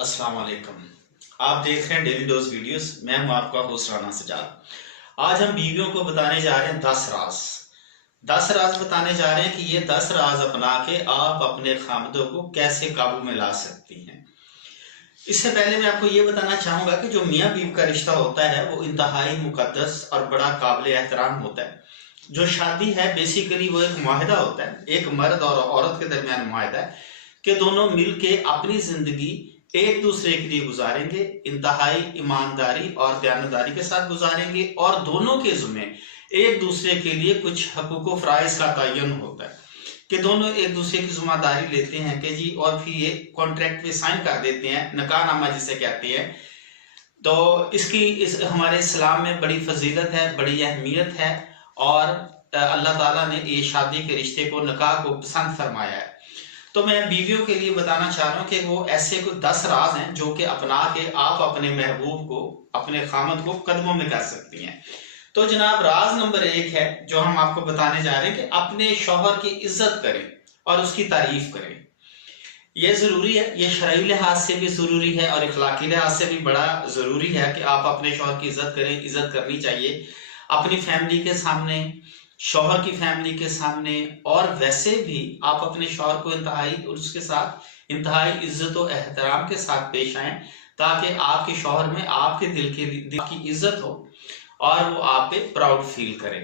अस्सलाम वालेकुम। आप देख रहे हैं डेली डोज वीडियोस। मैं हूं आपका होस्ट राना सजाद। आज हम बीवियों को बताने जा रहे हैं 10 राज बताने जा रहे हैं कि ये 10 राज अपना के आप अपने खामदों को कैसे काबू में ला सकती हैं। इससे पहले मैं आपको ये बताना चाहूंगा कि जो मियाँ बीवी का रिश्ता होता है वो इंतहाई मुकद्दस और बड़ा काबिल एहतराम होता है। जो शादी है बेसिकली वो एक मुआहदा होता है, एक मर्द और औरत के दरमियान मुआहदा है कि दोनों मिलके अपनी जिंदगी एक दूसरे के लिए गुजारेंगे, इंतहाई ईमानदारी और दयानतदारी के साथ गुजारेंगे और दोनों के जुम्मे एक दूसरे के लिए कुछ हकूक फराइज का तयन होता है कि दोनों एक दूसरे की जिम्मेदारी लेते हैं कि जी, और फिर ये कॉन्ट्रैक्ट पे साइन कर देते हैं, नकाहनामा जिसे कहते हैं। तो इस हमारे इस्लाम में बड़ी फजीलत है, बड़ी अहमियत है और अल्लाह ताला ने ये शादी के रिश्ते को, निकाह को पसंद फरमाया है। तो मैं बीवियों के लिए बताना चाह रहा हूँ कि वो ऐसे कुछ 10 राज हैं जो कि अपना के आप अपने महबूब को, अपने खामद को कदमों में कर सकती हैं। तो जनाब, राज नंबर 1 है जो हम आपको बताने जा रहे हैं कि अपने शौहर की इज्जत करें और उसकी तारीफ करें। यह जरूरी है, ये शरई लिहाज से भी जरूरी है और इखलाकी लिहाज से भी बड़ा जरूरी है कि आप अपने शौहर की इज्जत करें। इज्जत करनी चाहिए अपनी फैमिली के सामने, शौहर की फैमिली के सामने, और वैसे भी आप अपने शौहर को इंतहाई और उसके साथ इंतहाई इज्जत और एहतराम के साथ पेश आए ताकि आपके शौहर में आपके दिल की इज्जत हो और वो आप पे प्राउड फील करे।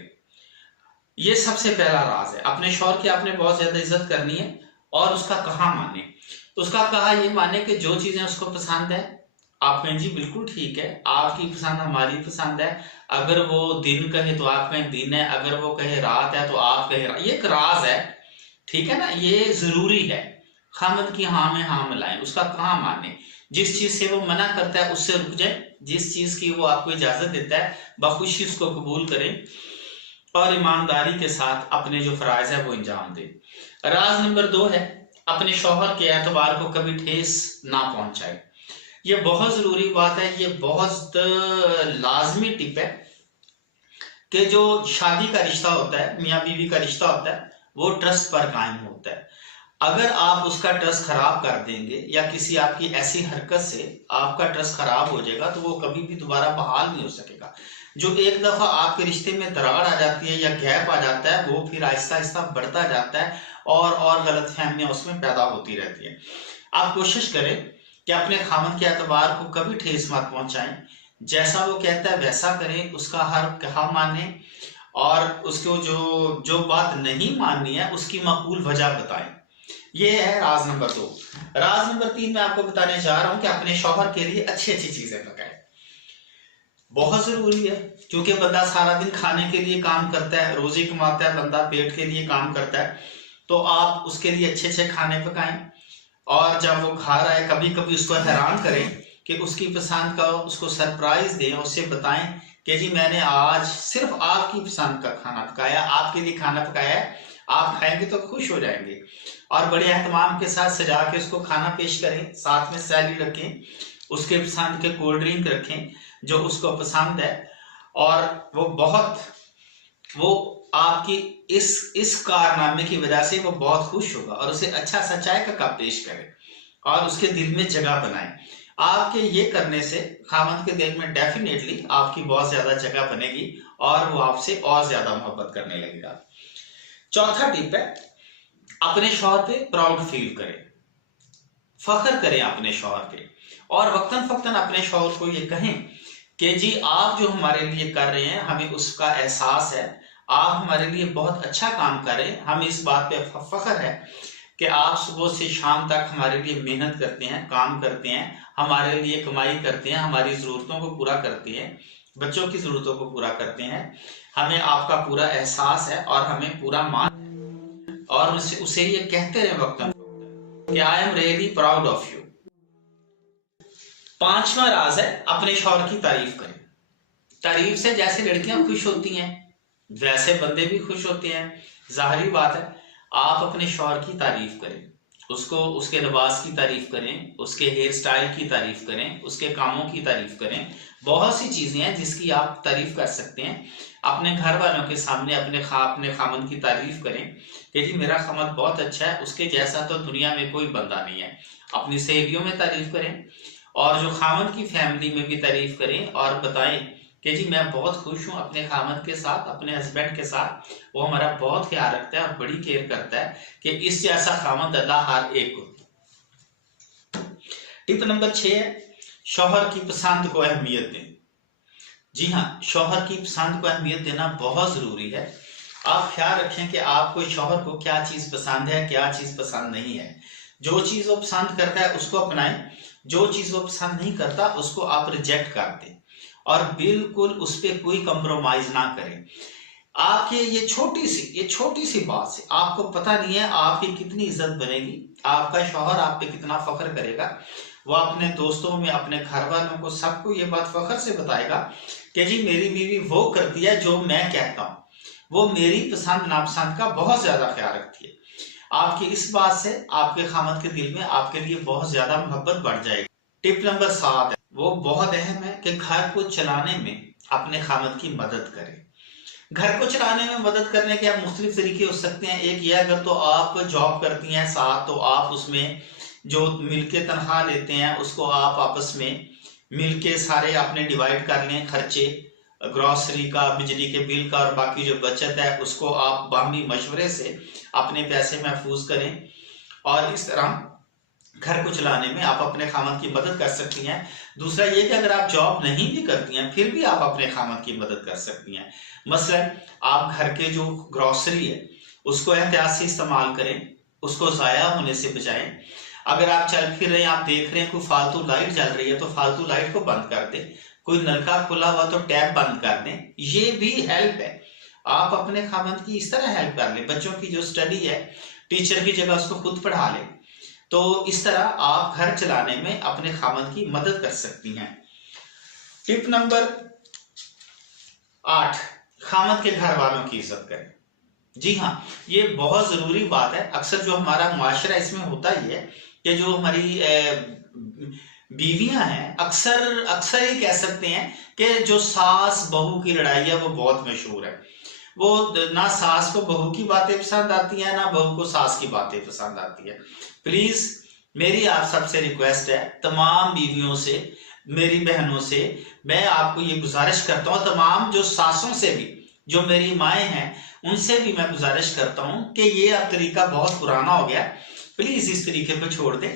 ये सबसे पहला राज है। अपने शौहर की आपने बहुत ज्यादा इज्जत करनी है और उसका कहा माने। उसका कहा ये माने कि जो चीजें उसको पसंद है आप कहें जी बिल्कुल ठीक है, आपकी पसंद हमारी पसंद है। अगर वो दिन कहे तो आप कहें दिन है, अगर वो कहे रात है तो आप कहें रात। ये एक राज है, ठीक है ना। ये जरूरी है। खामद की हाँ में हाँ मिलाएं, उसका कहा माने। जिस चीज से वो मना करता है उससे रुक जाए, जिस चीज की वो आपको इजाजत देता है बखुशी उसको कबूल करें और ईमानदारी के साथ अपने जो फराइज है वो अंजाम दें। राज नंबर 2 है अपने शौहर के एतबार को कभी ठेस ना पहुंचाए। ये बहुत जरूरी बात है, ये बहुत लाजमी टिप है कि जो शादी का रिश्ता होता है, मियाँ बीवी का रिश्ता होता है, वो ट्रस्ट पर कायम होता है। अगर आप उसका ट्रस्ट खराब कर देंगे या किसी आपकी ऐसी हरकत से आपका ट्रस्ट खराब हो जाएगा तो वो कभी भी दोबारा बहाल नहीं हो सकेगा। जो एक दफा आपके रिश्ते में दरार आ जाती है या गैप आ जाता है वो फिर आहिस्ता आहिस्ता बढ़ता जाता है और गलत फहमियां उसमें पैदा होती रहती है। आप कोशिश करें कि अपने खामद के एतबार को कभी ठेस मत पहुंचाएं। जैसा वो कहता है वैसा करें, उसका हर कहा माने और उसको जो बात नहीं माननी है उसकी मकबूल वजह बताएं। ये है राज नंबर 2। राज नंबर 3 मैं आपको बताने जा रहा हूं कि अपने शौहर के लिए अच्छी अच्छी चीजें पकाएं। बहुत जरूरी है क्योंकि बंदा सारा दिन खाने के लिए काम करता है, रोजी कमाता है, बंदा पेट के लिए काम करता है। तो आप उसके लिए अच्छे अच्छे खाने पकाएं और जब वो खा रहा है कभी कभी उसको हैरान करें कि उसकी पसंद का उसको सरप्राइज दें, उससे बताएं कि जी मैंने आज सिर्फ आपकी पसंद का खाना पकाया, आपके लिए खाना पकाया है, आप खाएंगे तो खुश हो जाएंगे। और बड़े एहतमाम के साथ सजा के उसको खाना पेश करें, साथ में सैलड रखें, उसके पसंद के कोल्ड ड्रिंक रखें जो उसको पसंद है और वो आपकी इस कारनामे की वजह से वो बहुत खुश होगा और उसे अच्छा सा चाय का कप पेश करें और उसके दिल में जगह बनाएं। आपके ये करने से खामद के दिल में डेफिनेटली आपकी बहुत ज्यादा जगह बनेगी और वो आपसे और ज्यादा मोहब्बत करने लगेगा। चौथा टिप है अपने शौहर पे प्राउड फील करें, फख्र करें अपने शौहर पे और वक्तन फक्तन अपने शौहर को ये कहें कि जी आप जो हमारे लिए कर रहे हैं हमें उसका एहसास है, आप हमारे लिए बहुत अच्छा काम कर रहे हैं, हमें इस बात पे फख्र है कि आप सुबह से शाम तक हमारे लिए मेहनत करते हैं, काम करते हैं, हमारे लिए कमाई करते हैं, हमारी जरूरतों को पूरा करते हैं, बच्चों की जरूरतों को पूरा करते हैं। हमें आपका पूरा एहसास है और हमें पूरा मान और उसे ये कहते रहे वक्त कि I am really proud of you. 5वां राज है अपने शौहर की तारीफ करें। तारीफ से जैसे लड़कियां खुश होती हैं वैसे बंदे भी खुश होते हैं। जाहिर बात है, आप अपने शौहर की तारीफ करें, उसको उसके लिबास की तारीफ करें, उसके हेयर स्टाइल की तारीफ करें, उसके कामों की तारीफ करें। बहुत सी चीजें हैं जिसकी आप तारीफ कर सकते हैं। अपने घर वालों के सामने अपने खामन की तारीफ करें कि जी मेरा खामन बहुत अच्छा है, उसके जैसा तो दुनिया में कोई बंदा नहीं है। अपनी सहेलियों में तारीफ करें और जो खामन की फैमिली में भी तारीफ करें और बताएं कि जी मैं बहुत खुश हूँ अपने खामन के साथ, अपने हस्बैंड के साथ। वो हमारा बहुत ख्याल रखता है और बड़ी केयर करता है कि इस जैसा खामन अल्लाह हर एक को। टिप नंबर 6 है शौहर की पसंद को अहमियत दें। जी हाँ, शौहर की पसंद को अहमियत देना बहुत जरूरी है। आप ख्याल रखें कि आपको शौहर को क्या चीज पसंद है, क्या चीज पसंद नहीं है। जो चीज वो पसंद करता है उसको अपनाएं, जो चीज वो पसंद नहीं करता उसको आप रिजेक्ट कर दें और बिल्कुल उस पर कोई कंप्रोमाइज ना करें। आपके ये छोटी सी बात से आपको पता नहीं है आपकी कितनी इज्जत बनेगी, आपका शौहर आप पे कितना फख्र करेगा। वो अपने दोस्तों में, अपने घर वालों को, सबको ये बात फख्र से बताएगा कि जी मेरी बीवी वो करती है जो मैं कहता हूँ, वो मेरी पसंद नापसंद का बहुत ज्यादा ख्याल रखती है। आपकी इस बात से आपके खामद के दिल में आपके लिए बहुत ज्यादा मोहब्बत बढ़ जाएगी। टिप नंबर 7 है, वो बहुत अहम है कि घर को चलाने में अपने खामद की मदद करें। घर को चलाने में मदद करने के आप मुख्तलिफ तरीके हो सकते हैं। एक ये, अगर तो आप जॉब करती हैं साथ, तो आप उसमें जो मिलके तनख्वाह लेते हैं उसको आप आपस में मिलके सारे आपने डिवाइड कर लें, खर्चे ग्रॉसरी का, बिजली के बिल का और बाकी जो बचत है उसको आप बाहमी मशवरे से अपने पैसे महफूज करें। और इस तरह घर को चलाने में आप अपने खामद की मदद कर सकती हैं। दूसरा ये कि अगर आप जॉब नहीं भी करती हैं फिर भी आप अपने खामद की मदद कर सकती हैं। मसलन आप घर के जो ग्रॉसरी है उसको एहतियात से इस्तेमाल करें, उसको ज़ाया होने से बचाएं। अगर आप चल फिर रहे हैं, आप देख रहे हैं कोई फालतू लाइट जल रही है तो फालतू लाइट को बंद कर दें, कोई नलका खुला हुआ तो टैप बंद कर दें। ये भी हेल्प है, आप अपने खामद की इस तरह हेल्प कर लें। बच्चों की जो स्टडी है टीचर की जगह उसको खुद पढ़ा लें। तो इस तरह आप घर चलाने में अपने खामद की मदद कर सकती हैं। टिप नंबर 8, खामद के घर वालों की इज्जत करें। जी हाँ, ये बहुत जरूरी बात है। अक्सर जो हमारा मुआशरा इसमें होता ही है कि जो हमारी बीवियां हैं अक्सर ही कह सकते हैं कि जो सास बहू की लड़ाई है वो बहुत मशहूर है। वो ना सास को बहू की बातें पसंद आती हैं, ना बहू को सास की बातें पसंद आती है। प्लीज मेरी आप सबसे रिक्वेस्ट है, तमाम बीवियों से, मेरी बहनों से मैं आपको ये गुजारिश करता हूँ, तमाम जो सासों से भी, जो मेरी माएँ हैं उनसे भी मैं गुजारिश करता हूँ कि ये अब तरीका बहुत पुराना हो गया। प्लीज इस तरीके को छोड़ दें,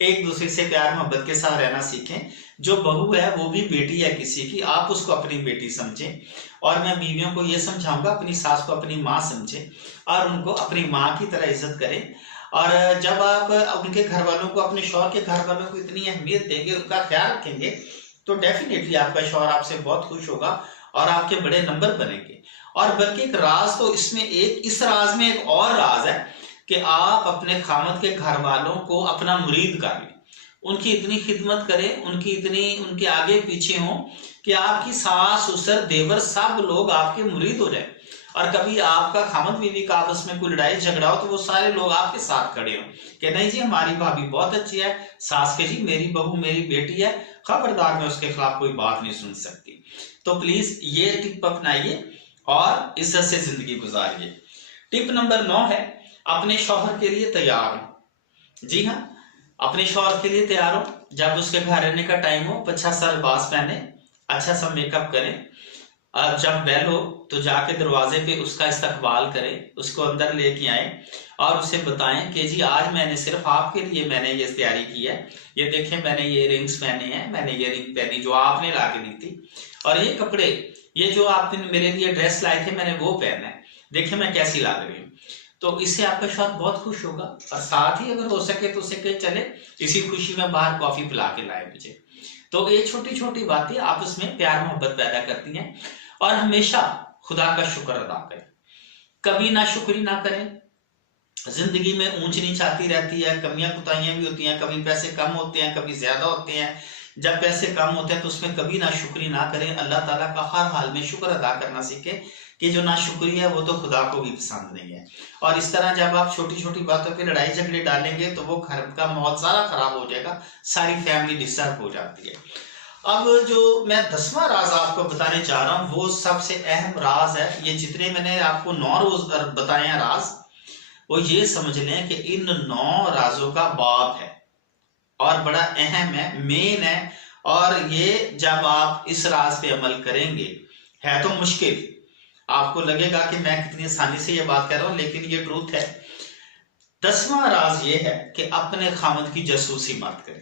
एक दूसरे से प्यार मोहब्बत के साथ रहना सीखें। जो बहू है वो भी बेटी है किसी की, आप उसको अपनी बेटी समझें। और मैं बीवियों को ये समझाऊंगा अपनी सास को अपनी माँ समझें और उनको अपनी माँ की तरह इज्जत करें। और जब आप उनके घर वालों को, अपने शौहर के घर वालों को इतनी अहमियत देंगे, उनका ख्याल रखेंगे, तो डेफिनेटली आपका शौहर आपसे बहुत खुश होगा और आपके बड़े नंबर बनेंगे। और बल्कि एक राज तो इसमें इस राज में एक और राज है कि आप अपने खामद के घर वालों को अपना मुरीद कर लें, उनकी इतनी खिदमत करें, उनके आगे पीछे हों कि आपकी सास, ससुर, देवर सब लोग आपके मुरीद हो जाए। और कभी आपका खामद बीवी का आपस में कोई लड़ाई झगड़ा हो तो वो सारे लोग आपके साथ खड़े हो कि नहीं जी हमारी भाभी बहुत अच्छी है, सास के जी मेरी बहू मेरी बेटी है, खबरदार मैं उसके खिलाफ कोई बात नहीं सुन सकती। तो प्लीज ये टिप अपनाइए और इज्जत से जिंदगी गुजारिए। टिप नंबर 9 है, अपने शौहर के लिए तैयार हो। जी हाँ, अपने शौहर के लिए तैयार हो। जब उसके घर रहने का टाइम हो, अच्छा सा लिबास पहने, अच्छा सा मेकअप करें और जब बेल हो तो जाके दरवाजे पे उसका इस्तकबाल करें, उसको अंदर लेके आए और उसे बताएं कि जी आज मैंने सिर्फ आपके लिए मैंने ये तैयारी की है, ये देखें मैंने ये रिंग्स पहने हैं, मैंने ये रिंग पहनी जो आपने ला के दी थी, और ये कपड़े, ये जो आपने मेरे लिए ड्रेस लाए थे मैंने वो पहना है, देखें मैं कैसी लग रही हूँ। तो इससे आपका शौहर बहुत खुश होगा और साथ ही अगर हो सके तो उसे कहे चले इसी खुशी में बाहर कॉफी पिला के लाए मुझे। तो ये छोटी छोटी बातें आपस में प्यार मोहब्बत पैदा करती हैं। और हमेशा खुदा का शुक्र अदा करें, कभी ना शुक्री ना करें। जिंदगी में ऊंच नीच आती रहती है, कमियां कुताहियां भी होती हैं, कभी पैसे कम होते हैं, कभी ज्यादा होते हैं। जब पैसे कम होते हैं तो उसमें कभी ना शुक्री ना करें। अल्लाह ताला का हर हाल में शुक्र अदा करना सीखें कि जो नाशुक्री है वो तो खुदा को भी पसंद नहीं है। और इस तरह जब आप छोटी छोटी बातों पे लड़ाई झगड़े डालेंगे तो वो घर का माहौल सारा खराब हो जाएगा, सारी फैमिली डिस्टर्ब हो जाती है। अब जो मैं 10वां राज आपको बताने जा रहा हूं वो सबसे अहम राज है। ये जितने मैंने आपको 9 रोज बताए हैं राज, वो ये समझ लें कि इन 9 राजों का बाप है और बड़ा अहम है, मेन है। और ये जब आप इस राज पे अमल करेंगे, है तो मुश्किल, आपको लगेगा कि मैं कितनी आसानी से ये बात कर रहा हूं, लेकिन ये ट्रूथ है। 10वां राज ये है कि अपने खामद की जासूसी मत करें।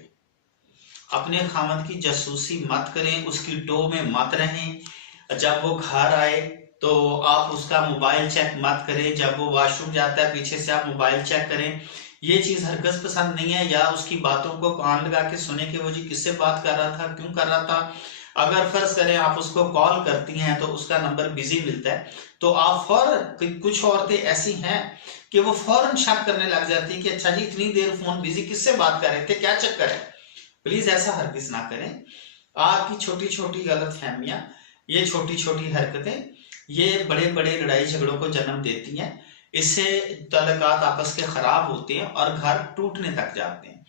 अपने खामद की जासूसी मत करें, उसकी टो में मत रहें। जब वो घर आए तो आप उसका मोबाइल चेक मत करें। जब वो वॉशरूम जाता है पीछे से आप मोबाइल चेक करें। ये चीज हरगिज़ पसंद नहीं है। या उसकी बातों को कान लगा के सुने कि वो जी किससे बात कर रहा था, क्यों कर रहा था। अगर फर्ज करें आप उसको कॉल करती हैं तो उसका नंबर बिजी मिलता है, तो आप फौरन, कुछ औरतें ऐसी हैं कि वो फौरन शक करने लग जाती है कि अच्छा जी इतनी देर फोन बिजी, किससे बात कर रहे थे, क्या चक्कर है। प्लीज ऐसा हरगिज़ ना करें। आपकी छोटी छोटी गलत फहमियां, ये छोटी छोटी हरकतें, ये बड़े बड़े लड़ाई झगड़ों को जन्म देती हैं। इससे ताल्लुकात आपस के खराब होते हैं और घर टूटने तक जाते हैं।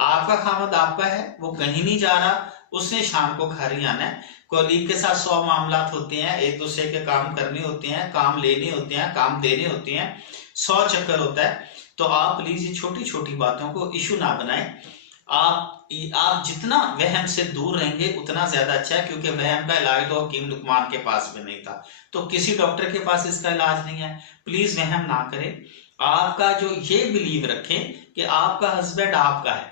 आपका खामद आपका है, वो कहीं नहीं जा रहा, उसने शाम को घर ही आना है। कोलीग के साथ 100 मामला होते हैं, एक दूसरे के काम करने होते हैं, काम लेने होते हैं, काम देने होते हैं, 100 चक्कर होता है। तो आप प्लीज ये छोटी छोटी बातों को इशू ना बनाएं। आप जितना वहम से दूर रहेंगे उतना ज्यादा अच्छा है, क्योंकि वहम का इलाज तो हकीम लुकमान के पास भी नहीं था, तो किसी डॉक्टर के पास इसका इलाज नहीं है। प्लीज वहम ना करें। आपका जो ये बिलीव रखें कि आपका हस्बैंड आपका है,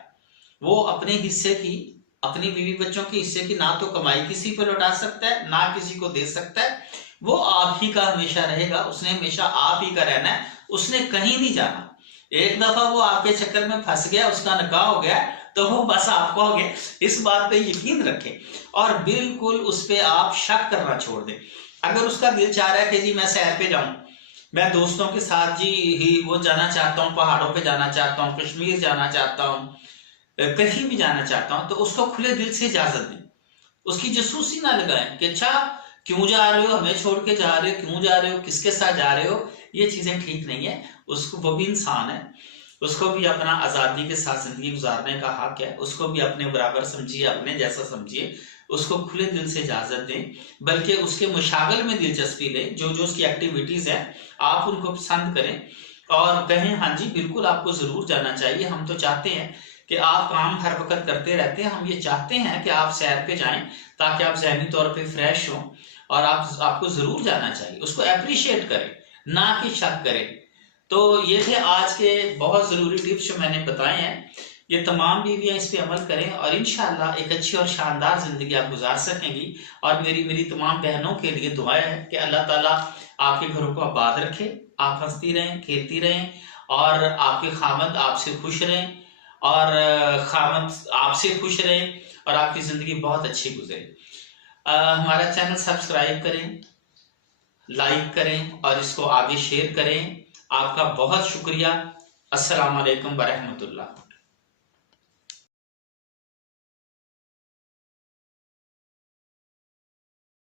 वो अपने हिस्से की, अपनी बीवी बच्चों के हिस्से की ना तो कमाई किसी पर लौटा सकता है, ना किसी को दे सकता है। वो आप ही का हमेशा रहेगा, उसने हमेशा आप ही का रहना है, उसने कहीं नहीं जाना। एक दफा वो आपके चक्कर में फंस गया, उसका निकाह हो गया, तो वो बस आपको हो गया। इस बात पे यकीन रखें और बिल्कुल उस पे आप शक करना छोड़ दें। अगर उसका दिल चाह रहा है कि जी मैं सैर पे जाऊं, मैं दोस्तों के साथ जी ही वो जाना चाहता हूँ, पहाड़ों पे जाना चाहता हूँ, कश्मीर जाना चाहता हूँ, कहीं भी जाना चाहता हूँ, तो उसको खुले दिल से इजाजत दें। उसकी जासूसी ना लगाएं कि अच्छा क्यों जा रहे हो, हमें छोड़ के जा रहे हो, क्यों जा रहे हो, किसके साथ जा रहे हो। ये चीजें ठीक नहीं है। उसको, वो भी इंसान है, उसको भी अपना आजादी के साथ जिंदगी गुजारने का हक है। उसको भी अपने बराबर समझिए, अपने जैसा समझिए, उसको खुले दिल से इजाजत दें, बल्कि उसके मुशागल में दिलचस्पी लें। जो जो उसकी एक्टिविटीज है आप उनको पसंद करें और कहें हाँ जी बिल्कुल आपको जरूर जाना चाहिए। हम तो चाहते हैं कि आप काम हर वक्त करते रहते हैं, हम ये चाहते हैं कि आप सैर पे जाएं ताकि आप ज़हनी तौर पे फ्रेश हों, और आपको जरूर जाना चाहिए। उसको अप्रिशिएट करें, ना कि शक करें। तो ये थे आज के बहुत जरूरी टिप्स जो मैंने बताए हैं। ये तमाम बीवियां इस पे अमल करें और इंशाल्लाह एक अच्छी और शानदार जिंदगी आप गुजार सकेंगी। और मेरी तमाम बहनों के लिए दुआएं है कि अल्लाह ताला आपके घरों को आबाद रखे, आप हंसती रहें, खेलती रहें, और आपके खामद आपसे खुश रहें, और खामद आपसे खुश रहें, और आपकी जिंदगी बहुत अच्छी गुजरे। हमारा चैनल सब्सक्राइब करें, लाइक करें और इसको आगे शेयर करें। आपका बहुत शुक्रिया। अस्सलाम वालेकुम व रहमतुल्लाह।